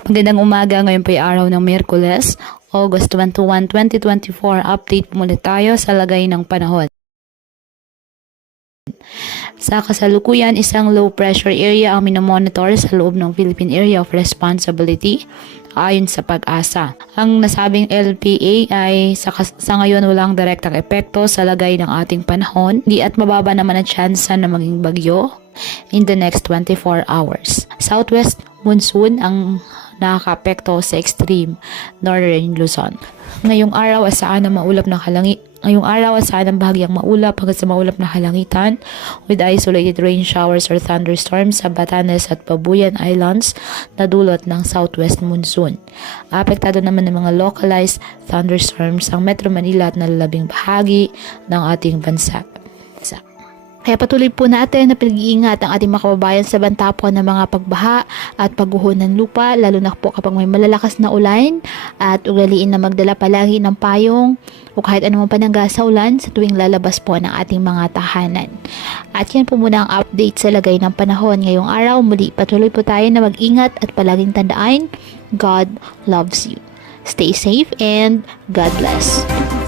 Magandang umaga, ngayon po ay araw ng Miyerkules, August 21, 2024. Update muna tayo sa lagay ng panahon. Sa kasalukuyan, isang low pressure area ang minomonitor sa loob ng Philippine Area of Responsibility ayon sa Pag-asa. Ang nasabing LPA ay sa ngayon walang direktang epekto sa lagay ng ating panahon, di at mababa naman ang tsansa na maging bagyo in the next 24 hours. Southwest monsoon ang nakaka-apekto sa extreme northern Luzon. Ngayong araw asahan ng maulap na bahagyang maulap hanggang sa maulap na kalangitan with isolated rain showers or thunderstorms sa Batanes at Babuyan Islands na dulot ng southwest monsoon. Apektado naman ng mga localized thunderstorms ang Metro Manila at nalalabing bahagi ng ating bansa. Kaya patuloy po natin na pinag-iingat ang ating mga kababayan sa banta po ng mga pagbaha at pagguho ng lupa, lalo na po kapag may malalakas na ulan, at ugaliin na magdala palagi ng payong o kahit anumang panangga sa ulan sa tuwing lalabas po ng ating mga tahanan. At yan po muna ang update sa lagay ng panahon ngayong araw. Muli patuloy po tayo na mag-ingat at palaging tandaan, God loves you. Stay safe and God bless.